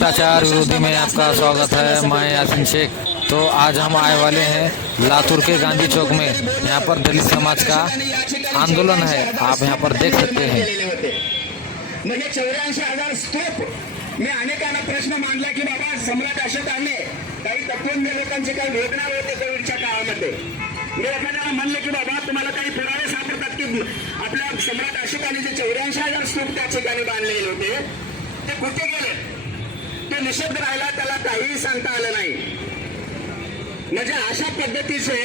भ्रष्टाचार विरोधी में आपका स्वागत है। मैं यासीन शेख। तो आज हम आए वाले हैं लातूर के गांधी चौक में। यहाँ पर दलित समाज का आंदोलन है, आप यहाँ पर देख सकते हैं। म्हणजे 84,000 स्तूप मी अनेकांना प्रश्न मांडला की बाबा सम्राट अशोकाने काही तत्वज्ञ लोकांचे काही वेदना होते कोविडच्या काळामध्ये। मी एखाद्याला म्हणले की बाबा तुम्हाला काही पुरावे सापडतात की आपल्या सम्राट अशोकाने जे 84,000 स्तूप त्या ठिकाणी बांधलेले होते ते कुठे गेले, ते निषेध राहिला, त्याला काहीही सांगता आलं नाही। म्हणजे अशा पद्धतीचे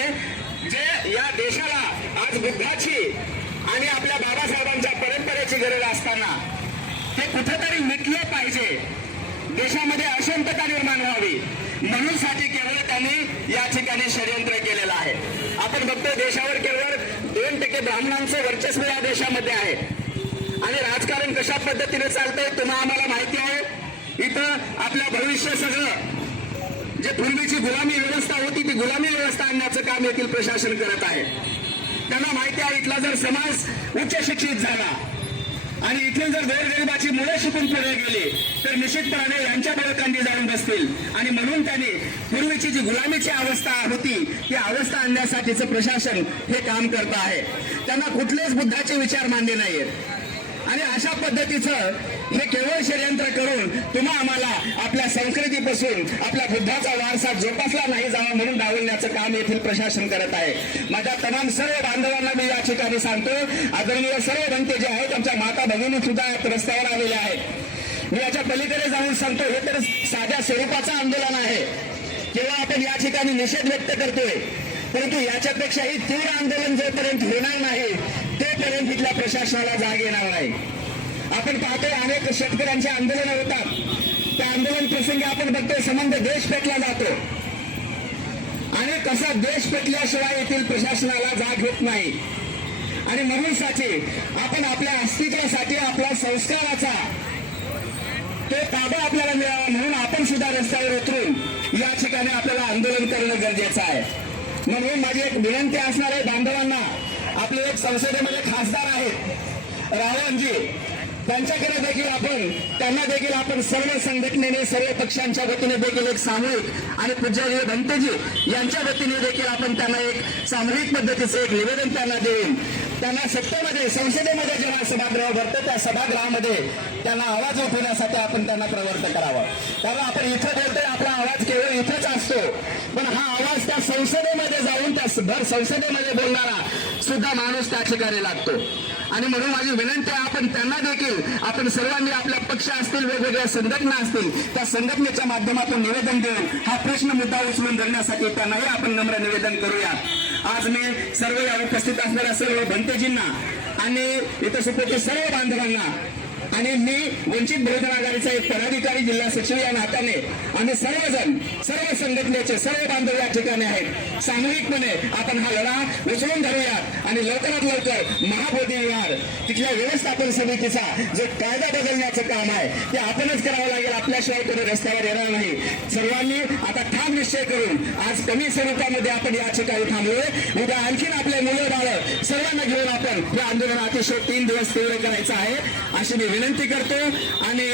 जे या देशाला आज बुद्धाची आणि आपल्या बाबासाहेबांच्या परंपरेची गरज असताना ते कुठेतरी मिटलं पाहिजे, देशामध्ये अशांतता निर्माण व्हावी म्हणून साठी केवळ त्यांनी या ठिकाणी षडयंत्र केलेलं आहे। आपण बघतो देशावर केवळ 2% ब्राह्मणांचं वर्चस्व या देशामध्ये आहे आणि राजकारण कशा पद्धतीने चालतंय तुम्हाला आम्हाला माहिती आहे। इथं आपलं भविष्य सगळं जे पूर्वीची गुलामी व्यवस्था होती ती गुलामी व्यवस्था आणण्याचं काम येथील प्रशासन करत आहे। त्यांना माहिती आहे इथला जर समाज उच्च शिक्षित झाला आणि इथे जर गोरगरिबाची मुलं शिकून पुढे गेली तर निश्चितपणे यांच्या बळकांडी जाऊन बसतील आणि म्हणून त्यांनी पूर्वीची जी गुलामीची अवस्था होती ती अवस्था आणण्यासाठीचं प्रशासन हे काम करत आहे। त्यांना कुठलेच बुद्धाचे विचार मान्य नाहीत आणि अशा पद्धतीचं हे केवळ षडयंत्र करून तुम्हा आम्हाला आपल्या संस्कृतीपासून आपल्या बुद्धाचा वारसा जोपासला नाही जावा म्हणून डावलण्याचं काम येथील प्रशासन करत आहे। माझ्या तमाम सर्व बांधवांना मी या ठिकाणी सांगतो, आदरणीय सर्व बनते जे आहेत आमच्या माता भगिनी सुद्धा रस्त्यावर आलेल्या आहेत। मी याच्या पलीकडे जाऊन सांगतो हे तर साध्या स्वरूपाचं आंदोलन आहे, केवळ आपण या ठिकाणी निषेध व्यक्त करतोय, परंतु याच्यापेक्षाही तीव्र आंदोलन जोपर्यंत होणार नाही तोपर्यंत इथल्या प्रशासनाला जाग येणार नाही। आपण पाहतोय अनेक शेतकऱ्यांचे आंदोलन होतात, त्या आंदोलन प्रसंगी आपण बघतोय संबंध देश पेटला जातो आणि कसा देश पेटल्याशिवाय येथील प्रशासनाला जाग होत नाही आणि म्हणून साठी आपण आपल्या अस्तित्वासाठी आपल्या संस्काराचा तो ताबा आपल्याला मिळावा म्हणून आपण सुद्धा रस्त्यावर उतरून या ठिकाणी आपल्याला आंदोलन करणं गरजेचं आहे। म्हणून माझी एक विनंती असणार आहे बांधवांना, आपले एक संसदेमध्ये खासदार आहेत रावणजी, त्यांच्याकडे देखील त्यांना देखील आपण सर्व संघटनेने सर्व पक्षांच्या वतीने देखील एक सामूहिक आणि पूज्य भंतेजी यांच्या वतीने देखील आपण त्यांना एक सामूहिक पद्धतीचं एक निवेदन त्यांना देऊन त्यांना सत्तेमध्ये संसदेमध्ये जेव्हा सभागृह भरतं त्या सभागृहामध्ये त्यांना आवाज उठवण्यासाठी आपण त्यांना प्रवृत्त करावं। कारण आपण इथं बोलतोय आपला आवाज केवळ इथंच असतो, पण हा आवाज त्या संसदेमध्ये जाऊन त्या भर संसदेमध्ये बोलणारा सुद्धा माणूस त्या ठिकाणी लागतो आणि म्हणून माझी विनंती आहे आपण त्यांना देखील आपण सर्वांनी आपल्या पक्ष असतील वेगवेगळ्या संघटना असतील त्या संघटनेच्या माध्यमातून निवेदन देऊन हा प्रश्न मुद्दा उचलून धरण्यासाठी त्यांनाही आपण नम्र निवेदन करूया। आज मी सर्व या उपस्थित असणाऱ्या सर्व भंतेजींना आणि इथं उपस्थित सर्व बांधवांना आणि मी वंचित बहुजन आघाडीचा एक पदाधिकारी जिल्हा सचिव या नात्याने आम्ही सर्वजण सर्व संघटनेचे सर्व बांधव या ठिकाणी आहेत, सामूहिकपणे आपण हा लढा उचलून धरूयात आणि लवकरात लवकर महाबोधी विहार तिथल्या व्यवस्थापन समितीचा जो कायदा बदलण्याचं काम आहे ते आपणच करावं लागेल, आपल्याशिवाय कोणी रस्त्यावर येणार नाही। सर्वांनी आता ठाम निश्चय करून आज कमी स्वरूपामध्ये आपण या ठिकाणी थांबलोय, उद्या आणखीन आपले मुलं बाळ सर्वांना घेऊन आपण हे आंदोलन अतिशय 3 दिवस तीव्र करायचं आहे अशी मी विनंती करतो आणि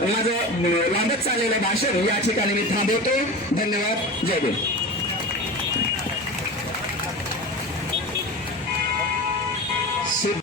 माझं लांबत चाललेलं भाषण या ठिकाणी मी थांबवतो। धन्यवाद। जय भीम।